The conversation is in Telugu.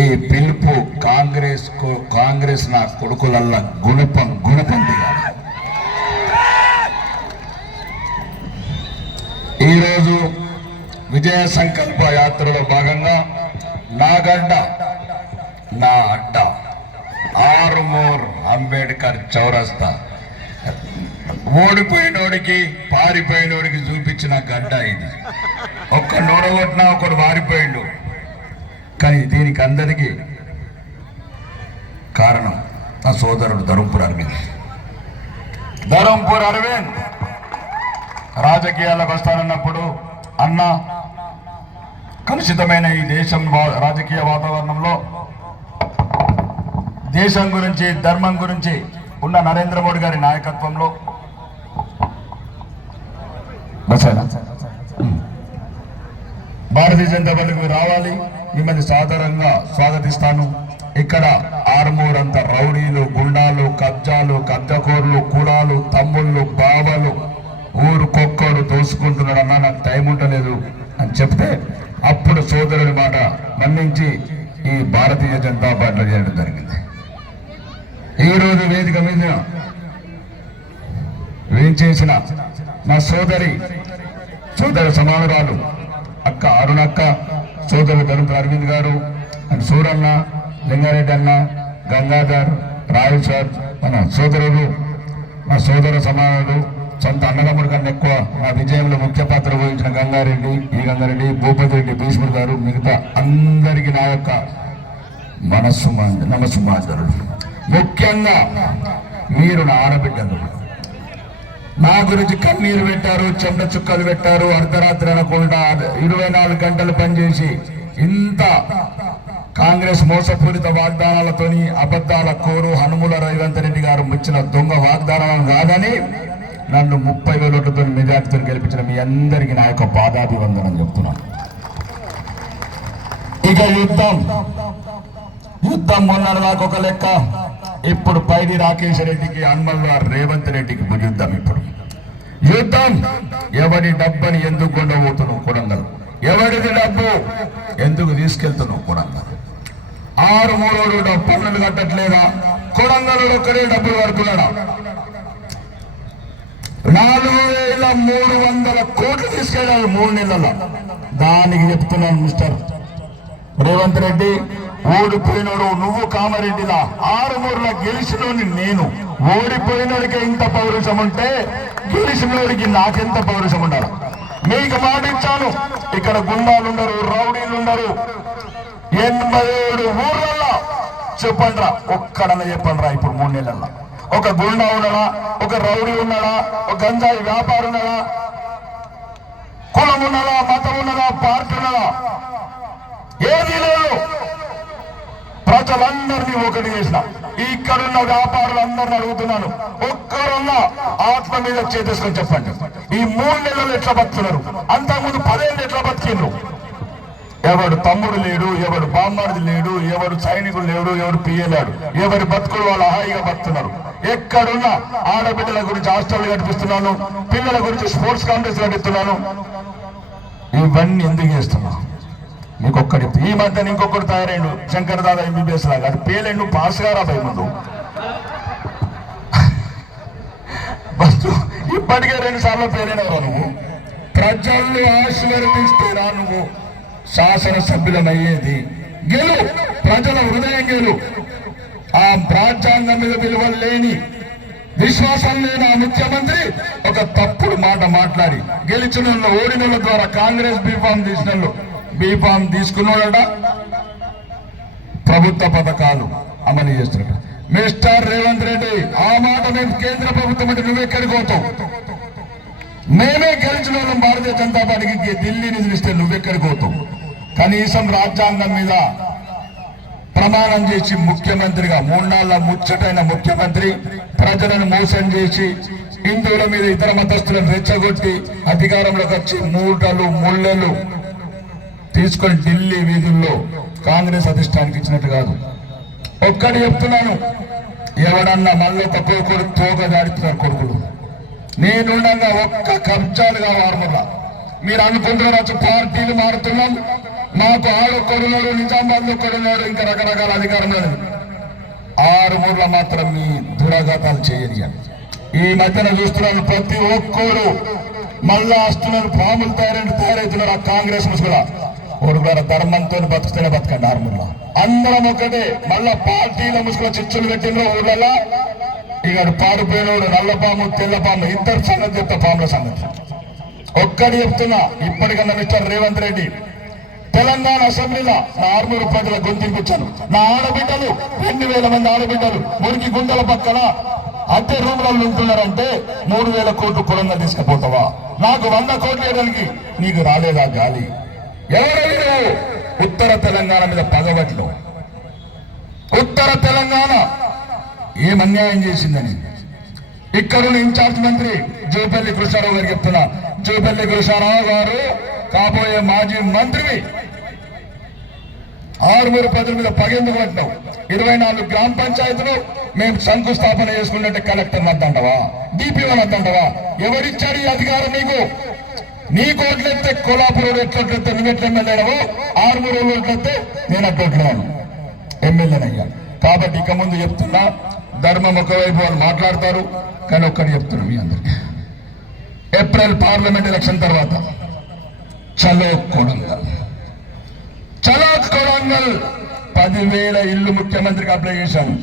ఈ పిలుపు కాంగ్రెస్ నా కొడుకులల్లా గుణపం దిగాలి. ఈరోజు విజయ సంకల్ప యాత్రలో భాగంగా నా గడ్డ నా అడ్డ ఆరుమూర్ అంబేద్కర్ చౌరస్తా ఓడిపోయినోడికి పారిపోయినోడికి చూపించిన గడ్డ ఇది. ఒక్క నోడగొట్టినా ఒకడు పారిపోయిండు. కానీ దీనికి అందరికీ కారణం నా సోదరుడు ధర్మపురి అరవింద్ రాజకీయాలకు వస్తానన్నప్పుడు అన్న కలుషితమైన ఈ దేశం రాజకీయ వాతావరణంలో దేశం గురించి ధర్మం గురించి ఉన్న నరేంద్ర మోడీ గారి నాయకత్వంలో భారతీయ జనతా పార్టీకి రావాలి, మిమ్మల్ని సాధారణంగా స్వాగతిస్తాను. ఇక్కడ ఆర్మూర్ అంతా రౌడీలు, గుండాలు, కబ్జాకోర్లు, కులాలు, తమ్ముళ్ళు, బావలు ఊరుకొక్కడు దోసుకుంటున్నాడు అన్నా, నాకు టైం ఉండలేదు అని చెప్తే అప్పుడు సోదరుడి మాట మన్నించి ఈ భారతీయ జనతా పార్టీలో చేయడం జరిగింది. ఈరోజు వేదిక మీద వేయించేసిన నా సోదరి సమానురాలు అక్క అరుణక్క, సోదరుడు ధర్మపురి అరవింద్ గారు అండ్ సూరన్న, లింగారెడ్డి అన్న, గంగాధర్, రాయల్ సార్, మన సోదరుడు నా సోదర సమానుడు, సొంత అన్నదమ్ముడు కన్నా ఎక్కువ నా విజయంలో ముఖ్య పాత్ర వహించిన గంగారెడ్డి, భూపతి రెడ్డి, భీష్ముడు గారు, మిగతా అందరికీ నా యొక్క నమస్సుమాంజలు. ముఖ్యంగా మీరు నా ఆడబిడ్డలు నా గురించి కన్నీరు పెట్టారు, చెమట చుక్కలు పెట్టారు, అర్ధరాత్రి అనకుండా 24 గంటలు పనిచేసి ఇంత కాంగ్రెస్ మోసపూరిత వాగ్దానాలతోని అబద్ధాల కోరు హనుమల రేవంత్ రెడ్డి గారు ఇచ్చిన దొంగ వాగ్దానాలను కాదని నన్ను 30,000 ఓట్లతో మెజార్టీతో గెలిపించిన మీ అందరికీ నా యొక్క పాదాభివందనం చెప్తున్నాను. ఇక యుద్ధం మొన్నటిదాకా ఒక లెక్క, ఇప్పుడు పైడి రాకేష్ రెడ్డికి, హనుమల రేవంత్ రెడ్డికి యుద్ధం. ఇప్పుడు యుద్ధం ఎవడి డబ్బని ఎందుకు కొండబోతున్నావు కొడంగల్, ఎవడిది డబ్బు ఎందుకు తీసుకెళ్తున్నావు కొడంగల్. 6 పన్నులు కట్టట్లేదా? కొడంగల్ ఒక్కడే డబ్బులు కడుతున్నాడా? 4,300 కోట్లు తీసుకెళ్ళాలి 3 నెలల్లో. దానికి చెప్తున్నాను మిస్టర్ రేవంత్ రెడ్డి, ఓడిపోయినాడు నువ్వు కామారెడ్డిలా, 6 గెలిచినోని నేను. ఓడిపోయినోడికి ఇంత పౌరుషం ఉంటే గెలిచినోడికి నాకెంత పౌరుషం ఉండాలి? మీకు మాట ఇచ్చాను, ఇక్కడ గుండాలుండరు, రౌడీలుండరు. 87 ఊర్లలో చెప్పండిరా, ఒక్కడన్నా చెప్పండిరా. ఇప్పుడు 3 నెలల్లో ఒక గుండా ఉన్నాడా, ఒక రౌడీ ఉన్నాడా, ఒక గంజాయి వ్యాపారం ఉన్నాడా, కులం ఉన్నదా, మతం ఉన్నదా, పార్టీ ఉన్నదా? ఏది లేదు. ప్రజలందరినీ ఒకటి చేసిన ఇక్కడున్న వ్యాపారులందరినీ అడుగుతున్నాను, ఒక్కరున్నా ఆత్మ మీద చేసేసుకొని చెప్పండి, ఈ 3 నెలలు ఎట్లా బతుకున్నారు? అంతకుముందు 10 ఏళ్ళు ఎట్లా బతికిండ్రు? ఎవడు తమ్ముడు లేడు, ఎవడు బామ్మడిది లేడు, ఎవడు సైనికుడు లేడు, ఎవడు పియ్యలేడు, ఎవరి బతుకులు వాళ్ళు హాయిగా బతుకున్నారు. ఎక్కడున్నా ఆడబిడ్డల గురించి హాస్టల్ కట్టిస్తున్నాను, పిల్లల గురించి స్పోర్ట్స్ కాంప్లెక్స్ కట్టిస్తున్నాను. ఇవన్నీ ఎందుకు చేస్తున్నా? మీకు ఒక్కడి ఈ మధ్య ఇంకొకటి తయారైండు, శంకర్ దాదా MBBS లాగా. అది పేలేండు, పాస్ గారా భయ ముందు. ఇప్పటికే 2 సార్లు పేరైనవరా నువ్వు? ప్రజలను ఆశీర్వదిస్తేరా నువ్వు శాసనసభ్యులమయ్యేది? గెలు, ప్రజల హృదయం గెలు. ఆ రాజ్యాంగం మీద విలువలు లేని, విశ్వాసం లేని ఆ ముఖ్యమంత్రి ఒక తప్పుడు మాట మాట్లాడి గెలిచిన ఓడిన ద్వారా కాంగ్రెస్ బీఫామ్ తీసుకున్నాడట, ప్రభుత్వ పథకాలు అమలు చేస్తున్నాడు. మిస్టర్ రేవంత్ రెడ్డి, ఆ మాట మేము కేంద్ర ప్రభుత్వం అంటే నువ్వెక్కడికి పోతావు? మేమే గెలిచిన వాళ్ళం భారతీయ జనతా పార్టీకి ఢిల్లీ నిధులు ఇస్తే నువ్వెక్కడికి పోతావు? కనీసం రాజ్యాంగం మీద ప్రమాణం చేసి ముఖ్యమంత్రిగా 3 నాళ్ళ ముచ్చటైన ముఖ్యమంత్రి ప్రజలను మోసం చేసి హిందువుల మీద ఇతర మతస్థులను రెచ్చగొట్టి అధికారంలోకి వచ్చి మూటలు ముళ్ళలు తీసుకొని ఢిల్లీ వీధుల్లో కాంగ్రెస్ అధిష్టానికి ఇచ్చినట్టు కాదు. ఒక్కటి చెప్తున్నాను, ఎవడన్నా మళ్ళీ తక్కువ కొడుకు తోక దాడుతున్నారు కొడుకులు. నేనుండగా ఒక్క కబ్జాలు కావాలి. మీరు అనుకుంటున్నారు పార్టీలు మారుతున్నాం, మాకు ఆడొక్కడున్నాడు, నిజామాబాద్ ఒక్కడున్నాడు, ఇంకా రకరకాల అధికారంలో 6 మాత్రం మీ దురాఘాతాలు చేయని. ఈ మధ్యన చూస్తున్నాను ప్రతి ఒక్కరు మళ్ళా వస్తున్నారు, పాములు తయారవుతున్నారు. ఆ కాంగ్రెస్ ముసుగులా ఒకరు ధర్మంతో బతుకుతూనే బతకండి. 6 అందరం ఒకటే. మళ్ళా పార్టీల ముసుగులో చిచ్చులు పెట్టిన ఊళ్ళలా ఇక పారిపోయినోడు నల్లపాము తెల్లపాము ఇద్దరు సంగతి చెప్తా. పాముల సంగతి ఒక్కటి చెప్తున్నా. ఇప్పటికన్నా మిస్టర్ రేవంత్ రెడ్డి తెలంగాణ అసెంబ్లీలో నా 600 ప్రజల గొంతుకొచ్చాను. నా ఆడబిడ్డలు 2,000 మంది ఆడబిడ్డలు మురికి గుండెల పక్కన అద్దె రూమ్లలో ఉంటున్నారంటే 3,000 కోట్లు పొలంగా తీసుకుపోతావా? నాకు 100 కోట్లు వేయడానికి నీకు రాలేదా గాలి? ఎవరు ఉత్తర తెలంగాణ మీద పగవట్లు. ఉత్తర తెలంగాణ ఏం అన్యాయం చేసిందని ఇక్కడున్న ఇన్ఛార్జ్ మంత్రి జూపల్లి కృష్ణారావు గారికి చెప్తున్నా. జూపల్లి కృష్ణారావు గారు కాబోయే మాజీ మంత్రిని 600 ప్రజల మీద పగెందుకు పట్టినావు? 24 గ్రామ పంచాయతీలు మేము శంకుస్థాపన చేసుకుంటే కలెక్టర్ వద్దంటవా? డిపిఓ వద్దంటవా? ఎవరిచ్చాడు ఈ అధికారం నీకు? నీ కోట్లెత్తే కోలాపురం ఎట్లెత్తే నువ్వెట్ల ఎమ్మెల్యేనవో 600 ఓట్లెత్తే నేను అట్లెట్లేను ఎమ్మెల్యేనయ్యా. కాబట్టి ఇక ముందు చెప్తున్నా, ధర్మం ఒకవైపు వాళ్ళు మాట్లాడతారు, కానీ ఒక్కటి చెప్తున్నా మీ అందరికి. ఏప్రిల్ పార్లమెంట్ ఎలక్షన్ తర్వాత చలో కొడంగల్, చలో కొడంగల్ 10,000 ఇల్లు ముఖ్యమంత్రికి అప్లై చేశాను.